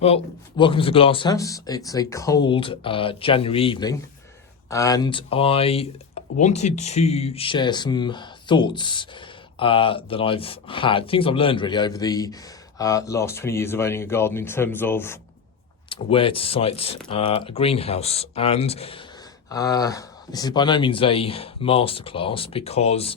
Well, welcome to Glasshouse. It's a cold January evening, and I wanted to share some thoughts that I've had, things I've learned really over the last 20 years of owning a garden in terms of where to site a greenhouse. And this is by no means a masterclass because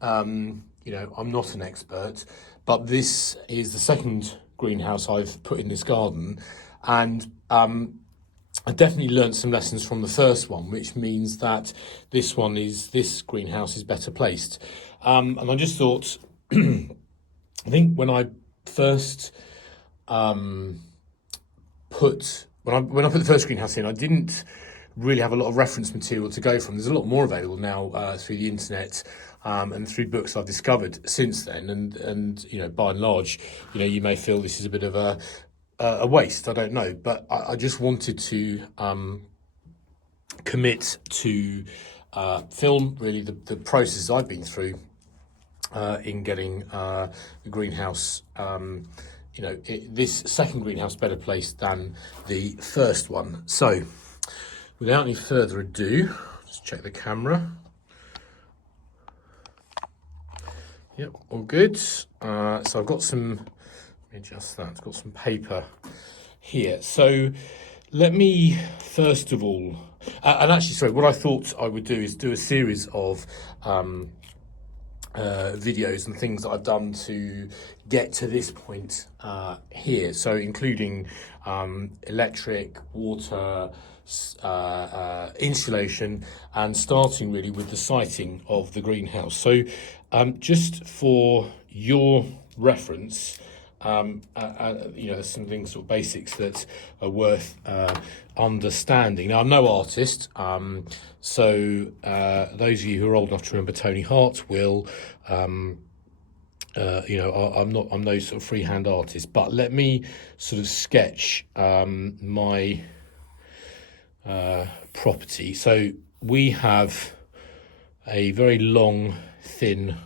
I'm not an expert, but this is the second greenhouse I've put in this garden, and I definitely learned some lessons from the first one, which means that this greenhouse is better placed. And I just thought, I think when I first when I put the first greenhouse in, I didn't really have a lot of reference material to go from. There's a lot more available now through the internet and through books I've discovered since then. And by and large, you may feel this is a bit of a waste. I don't know, but I just wanted to commit to film really the process I've been through in getting the greenhouse. This second greenhouse better placed than the first one. So, without any further ado, just check the camera. Yep, all good. So I've got some. Let me adjust that. I've got some paper here. So let me first of all, and actually, sorry, what I thought I would do is do a series of videos and things that I've done to get to this point here. So including electric, water, insulation, and starting really with the siting of the greenhouse. So just for your reference, some things, sort of basics that are worth understanding. Now, I'm no artist, so those of you who are old enough to remember Tony Hart will, I'm no sort of freehand artist, but let me sort of sketch my property. So we have a very long, thin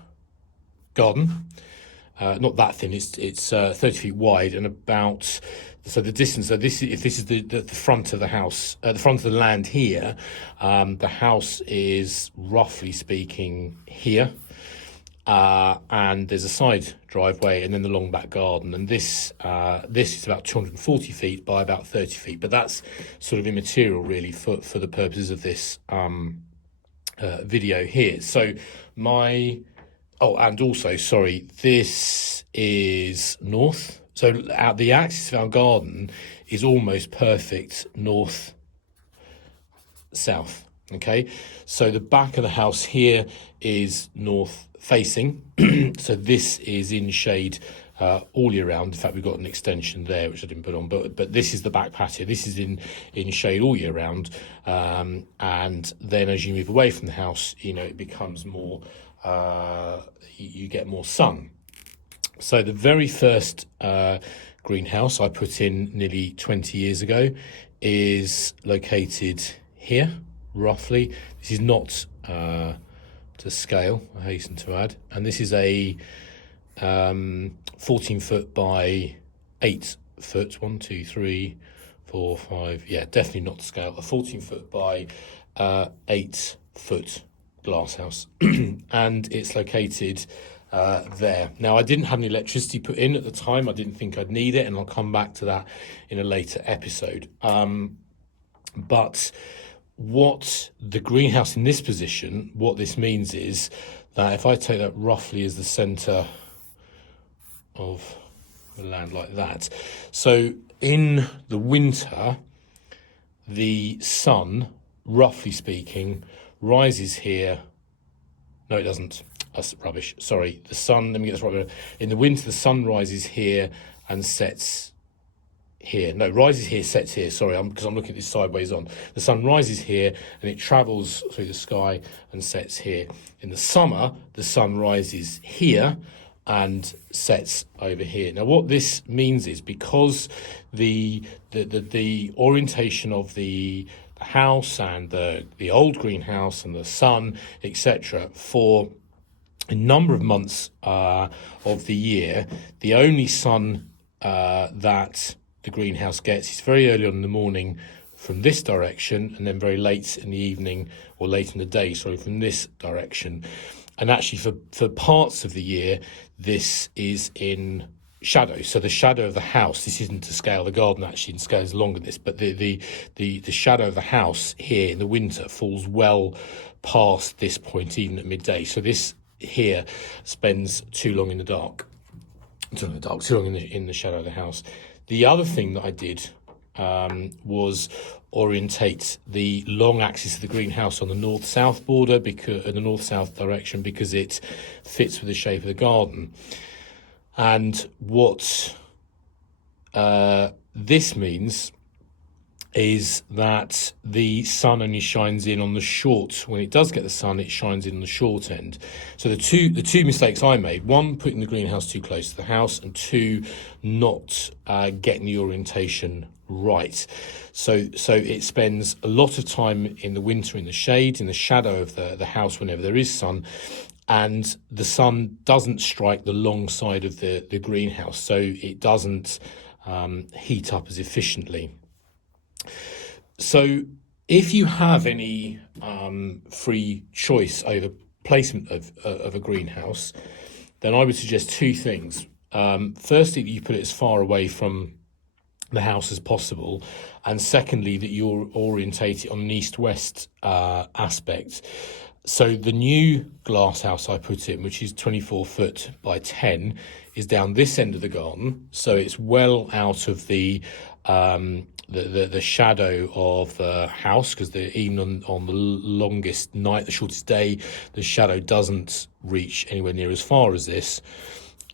garden. Not that thin. It's 30 feet wide and about. So the distance. So if this is the front of the house, the front of the land here, the house is roughly speaking here, and there's a side driveway and then the long back garden. And this is about 240 feet by about 30 feet. But that's sort of immaterial really for the purposes of this video here. So and also, sorry, this is north. So the axis of our garden is almost perfect north-south, okay? So the back of the house here is north-facing. So this is in shade all year round. In fact, we've got an extension there, which I didn't put on, but this is the back patio. This is in shade all year round. And then as you move away from the house, it becomes more... you get more sun. So the very first greenhouse I put in nearly 20 years ago is located here, roughly. This is not to scale, I hasten to add. And this is a 14 foot by 8 foot, 1, 2, 3, 4, 5, yeah, definitely not to scale. A 14 foot by 8 foot glass house. And it's located there. Now, I didn't have any electricity put in at the time. I didn't think I'd need it, and I'll come back to that in a later episode. But what the greenhouse in this position, what this means is that if I take that roughly as the centre of the land like that, so in the winter, the sun, roughly speaking, rises here. No, it doesn't. That's rubbish. Sorry. The sun, let me get this right. In the winter, the sun rises here and sets here. No, rises here, sets here. Sorry, because I'm looking at this sideways on. The sun rises here and it travels through the sky and sets here. In the summer, the sun rises here and sets over here. Now, what this means is because the orientation of the house and the old greenhouse and the sun, etc., for a number of months of the year, the only sun that the greenhouse gets. It's very early on in the morning from this direction, and then very late in the evening or late in the day, sorry, from this direction. And actually for parts of the year, this is in shadow. So the shadow of the house, this isn't to scale the garden actually, and scales longer than this, but the shadow of the house here in the winter falls well past this point, even at midday. So this here spends too long in the dark. Too long in the shadow of the house. The other thing that I did was orientate the long axis of the greenhouse on the north-south border, because in the north-south direction, because it fits with the shape of the garden. And what this means is that the sun only shines in on the short. When it does get the sun, it shines in on the short end. So the two mistakes I made: one, putting the greenhouse too close to the house, and two, not getting the orientation right. So it spends a lot of time in the winter in the shade, in the shadow of the house whenever there is sun, and the sun doesn't strike the long side of the greenhouse, so it doesn't heat up as efficiently. So if you have any free choice over placement of a greenhouse, then I would suggest two things. Firstly, that you put it as far away from the house as possible, and secondly, that you orientate it on an east-west aspect. So the new glass house I put in, which is 24 foot by 10, is down this end of the garden, so it's well out of the shadow of the house, because even on the longest night, the shortest day, the shadow doesn't reach anywhere near as far as this.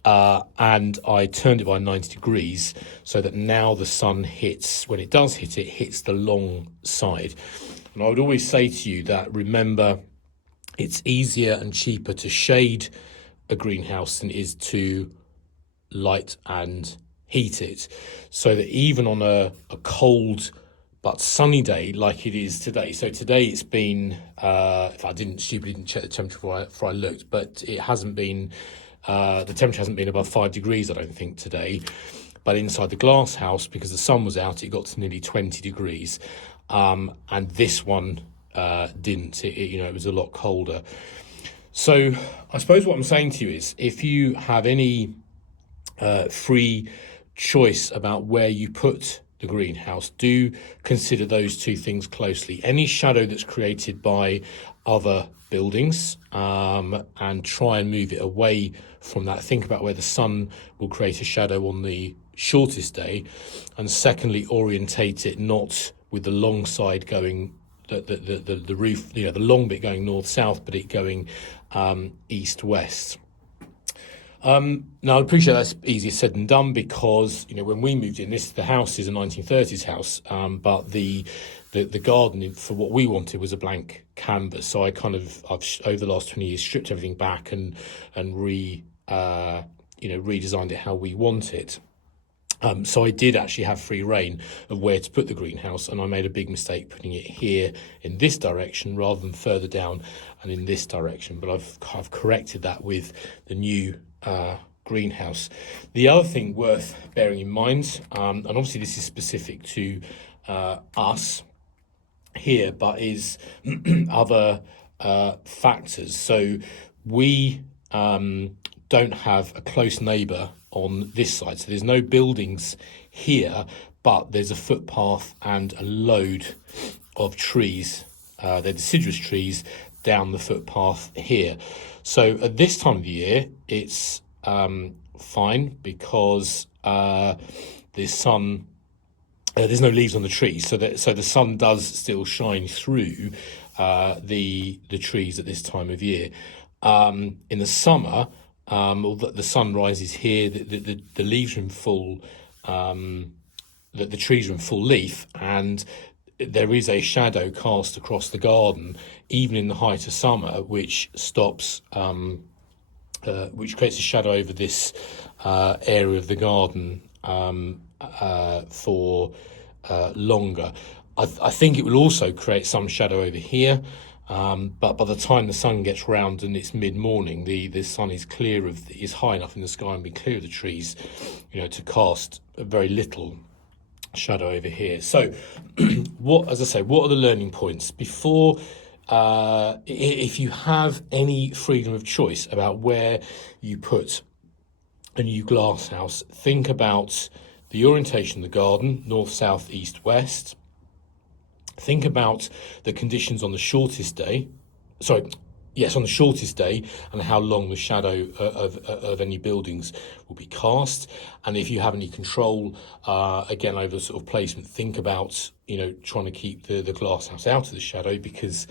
And I turned it by 90 degrees so that now the sun hits, when it does hit, it hits the long side. And I would always say to you that, remember, it's easier and cheaper to shade a greenhouse than it is to light and heat it. So that even on a cold but sunny day like it is today. So today it's been, if I didn't check the temperature before I looked, but it hasn't been, the temperature hasn't been above 5 degrees, I don't think, today. But inside the glass house, because the sun was out, it got to nearly 20 degrees. And this one didn't. It was a lot colder. So I suppose what I'm saying to you is, if you have any free choice about where you put the greenhouse, do consider those two things closely. Any shadow that's created by other buildings, and try and move it away from that. Think about where the sun will create a shadow on the shortest day, and secondly, orientate it not with the long side going, the roof, the long bit going north-south, but it going east-west. Now, I appreciate that's easier said than done, because when we moved in, the house is a 1930s house, but the garden, for what we wanted, was a blank canvas. So I've over the last 20 years stripped everything back and redesigned it how we want it. So I did actually have free reign of where to put the greenhouse, and I made a big mistake putting it here in this direction rather than further down and in this direction. But I've corrected that with the new greenhouse. The other thing worth bearing in mind, and obviously this is specific to us here, but is other factors. So we don't have a close neighbour on this side, so there's no buildings here, but there's a footpath and a load of trees, they're deciduous trees, down the footpath here. So at this time of the year, it's fine, because the sun, there's no leaves on the trees, so the sun does still shine through the trees at this time of year. In the summer, the sun rises here, the leaves are in full, the trees are in full leaf, and there is a shadow cast across the garden, even in the height of summer, which stops, which creates a shadow over this area of the garden for longer. I think it will also create some shadow over here, but by the time the sun gets round and it's mid-morning, the sun is high enough in the sky and be clear of the trees, to cast very little shadow over here. So what are the learning points before if you have any freedom of choice about where you put a new glass house, think about the orientation of the garden, north, south, east, west. Think about the conditions on the shortest day. On the shortest day, and how long the shadow of any buildings will be cast. And if you have any control, again, over sort of placement, think about, trying to keep the glass house out of the shadow, because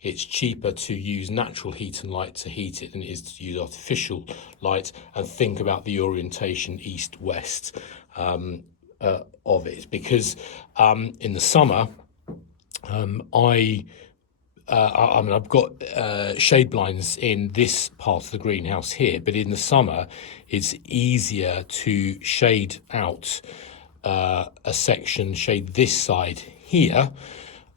it's cheaper to use natural heat and light to heat it than it is to use artificial light. And think about the orientation east-west of it, because in the summer, I've got shade blinds in this part of the greenhouse here, but in the summer it's easier to shade out a section, shade this side here,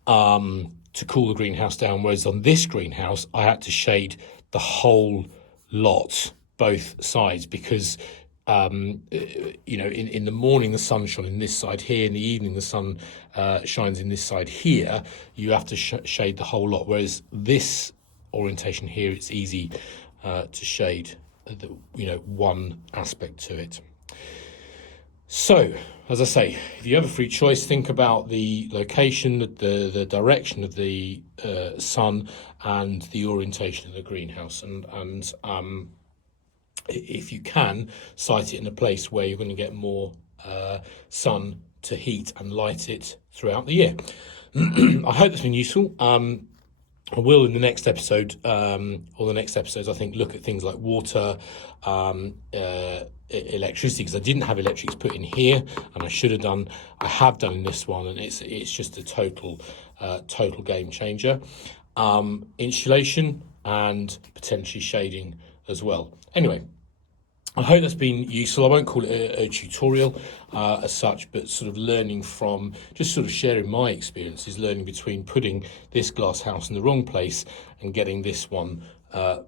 to cool the greenhouse down, whereas on this greenhouse I had to shade the whole lot, both sides, because in the morning the sun shone in this side here, in the evening the sun shines in this side here. You have to shade the whole lot, whereas this orientation here, it's easy to shade one aspect to it. So, as I say, if you have a free choice, think about the location, the direction of the sun, and the orientation of the greenhouse, and if you can, site it in a place where you're going to get more sun to heat and light it throughout the year. I hope that's been useful. I will, in the next episode, or the next episodes, I think, look at things like water, electricity, because I didn't have electrics put in here, and I should have done. I have done in this one, and it's just a total game changer. Insulation and potentially shading as well. Anyway, I hope that's been useful. I won't call it a tutorial as such, but sort of learning from, just sort of sharing my experiences, learning between putting this glass house in the wrong place and getting this one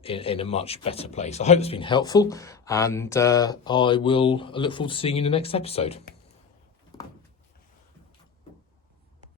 in a much better place. I hope that's been helpful, and I look forward to seeing you in the next episode.